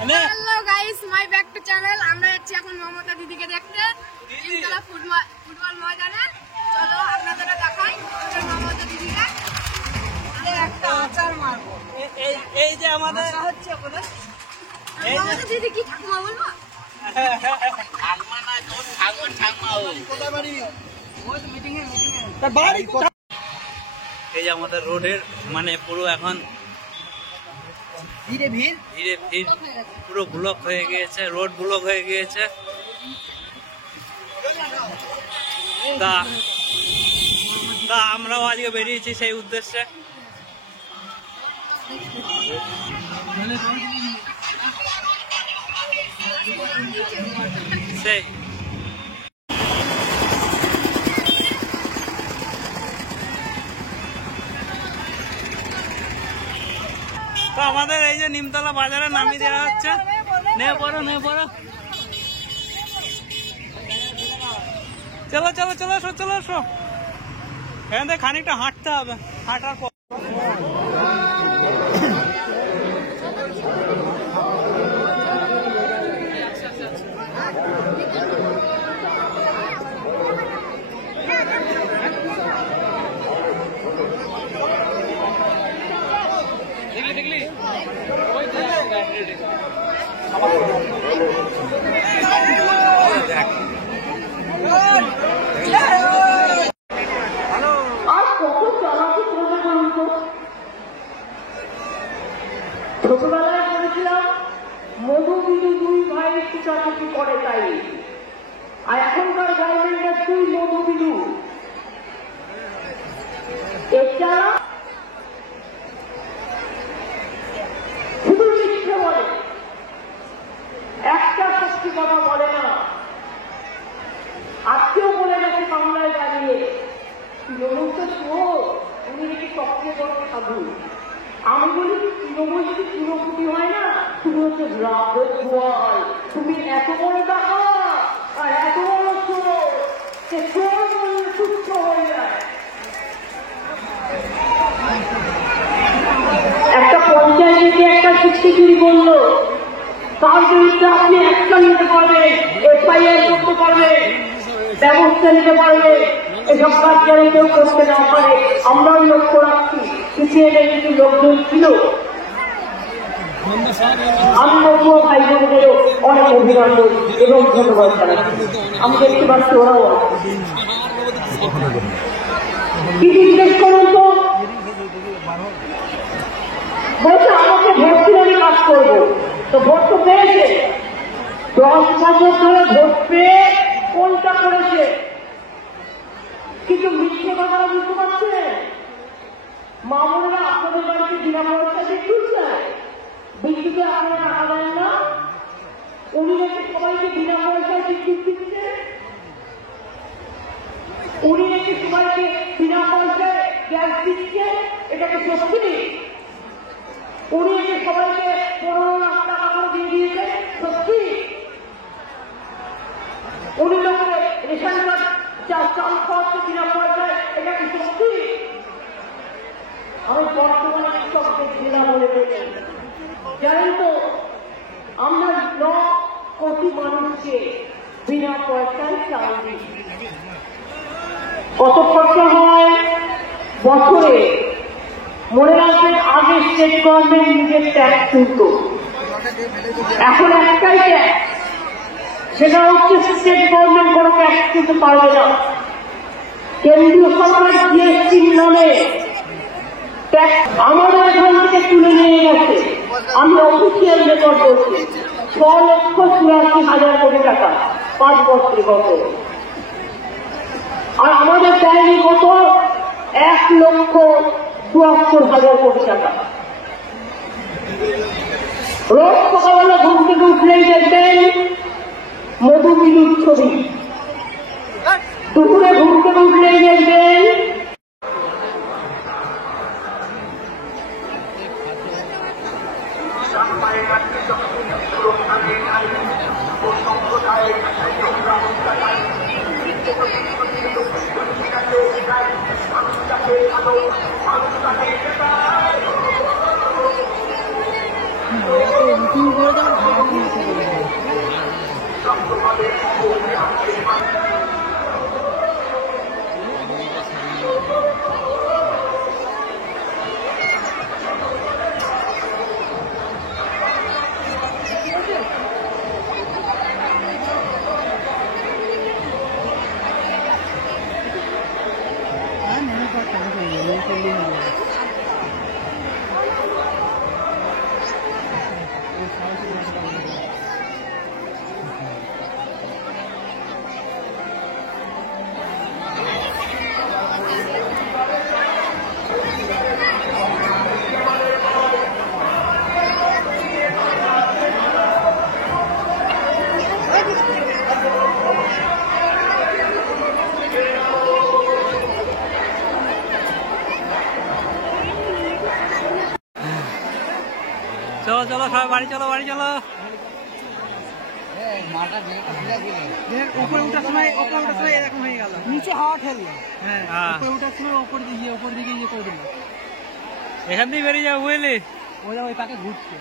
Hello guys, my back to channel. আমরা যাচ্ছি এখন মমতা দিদিকে দেখতে তিনতলা ফুটবল ময়দানে। চলো আপনাদের দেখাই মমতা দিদিকে। একটা আচার মারবো। এই যে আমাদের হচ্ছে বলে মমতা দিদি কি ঠাকুমা বলবো? ঠাকুমা না, তোর ঠাকুমা ও কোথায় বাড়ি? ওই মিটিং এ তার বাড়ি কোথায়? এই যে আমাদের রোডের মানে পুরো এখন ধীরে ভিড় পুরো ব্লক হয়ে গিয়েছে, রোড ব্লক হয়ে গিয়েছে। তা আমরাও আজকে বেরিয়েছি সেই উদ্দেশ্যে। সেই তো আমাদের এই যে নিমতলা বাজারে নামিয়ে দেওয়া হচ্ছে। নে পড়ো চলো চলো চলো এসো চলো এসো। এখান থেকে খানিকটা হাঁটতে হবে, হাঁটার পর দেখলি ছোটবেলায় বলেছিলাম মধু বিধু দুই ভাই চাকরি করে তাই, আর এখনকার গভর্নমেন্টের দুই মধু বিধু এটা শুধু মিথ্যে বলে, একটা সত্যি কথা বলে না। আজকেও বলে গেছে বাংলায় দাঁড়িয়ে তৃণমূল তো চোর, উনি নাকি সবচেয়ে বড় সাধু। আমি বলি তৃণমূল যদি চুনোপুটি হয় না, তুমি হচ্ছে রাবের গোয়াল, তুমি এত বড় টাকা আর এত বড় চোর, সে চোর বললে সুস্থ হয়ে যায়। একটা পঞ্চায়েতে একটা শিক্ষিত বললো তার বিরুদ্ধে আপনি অ্যাকশন নিতে পারবেন, এফআইআর করতে পারবেন, ব্যবস্থা নিতে পারবে। এসব কাজ যেন কেউ করতে না পারে আমরাও লক্ষ্য রাখছি। সিপিএমের কিছু লোকজন ছিল, আমি বলবো ভাই বোনদেরও অনেক অভিনন্দন এবং ধন্যবাদ জানাচ্ছি। আমি দেখতে পাচ্ছি ওরাও কি জিজ্ঞেস করুন তো, বলছে আমাকে ভোট দিলে আমি কাজ করবো। তো ভোট তো পেয়েছে, 10 বছর ধরে ভোট পেয়ে কোনটা করেছে? কিন্তু মিথ্যে কথাটা বুঝতে পারছেন? মামুনেরা আপনাদের বাড়িতে বিনা পয়সা বিদ্যুৎ চায়, বিদ্যুতে আপনারা টাকা দেন না, উনি নাকি সবাইকে বিনা পয়সায় বিদ্যুৎ দিচ্ছে, উনি নাকি সবাইকে বিনা পয়সায় গ্যাস দিচ্ছে। এটাকে সত্যি? উনি নাকি সবাইকে 15 লাখ টাকা করে দিয়ে দিয়েছে, সত্যি? উনি লোককে রেশন কার্ড চাল খাওয়াচ্ছে বিনা পয়সায়, এটা কি সত্যি? আমি বর্তমানে কৃষকদের জেলা বলে দেবেন, জানেন তো আমরা 9 কোটি মানুষকে বিনা পয়সায় চাল দিই। কত খরচা হয় বছরে? মনে রাখবেন, আগে স্টেট গভর্নমেন্ট নিজের ট্যাক্স তুলত, এখন একটাই ট্যাক্স, সেটা হচ্ছে স্টেট গভর্নমেন্ট কোনো ট্যাক্স দিতে পারবে না। কেন্দ্রীয় সরকার জিএসটির নামে ট্যাক্স আমাদের এখান থেকে তুলে নিয়ে গেছে। আমি অফিসিয়াল রেকর্ড করছি, 6,84,000 কোটি টাকা 5 বছরে কত, আর আমাদের দেয়নি কত? 1,72,000 কোটি টাকা। রোজ সকালবেলা ঘুম থেকে উঠলেই দেখবেন মধু বিলুর ছবি, দুপুরে ঘুম থেকে উঠলেই দেখবেন মিটিং করে গাড়ি চলো। উপরে উঠার সময় এরকম হয়ে গেল, নিচে হাওয়া ঠেললো। হ্যাঁ, উপরে উঠার সময় ওপর দিকে ইয়ে করে দিল। এখান থেকে বেরিয়ে যাবো বুঝলি, ওই পাকে ঘুরছে।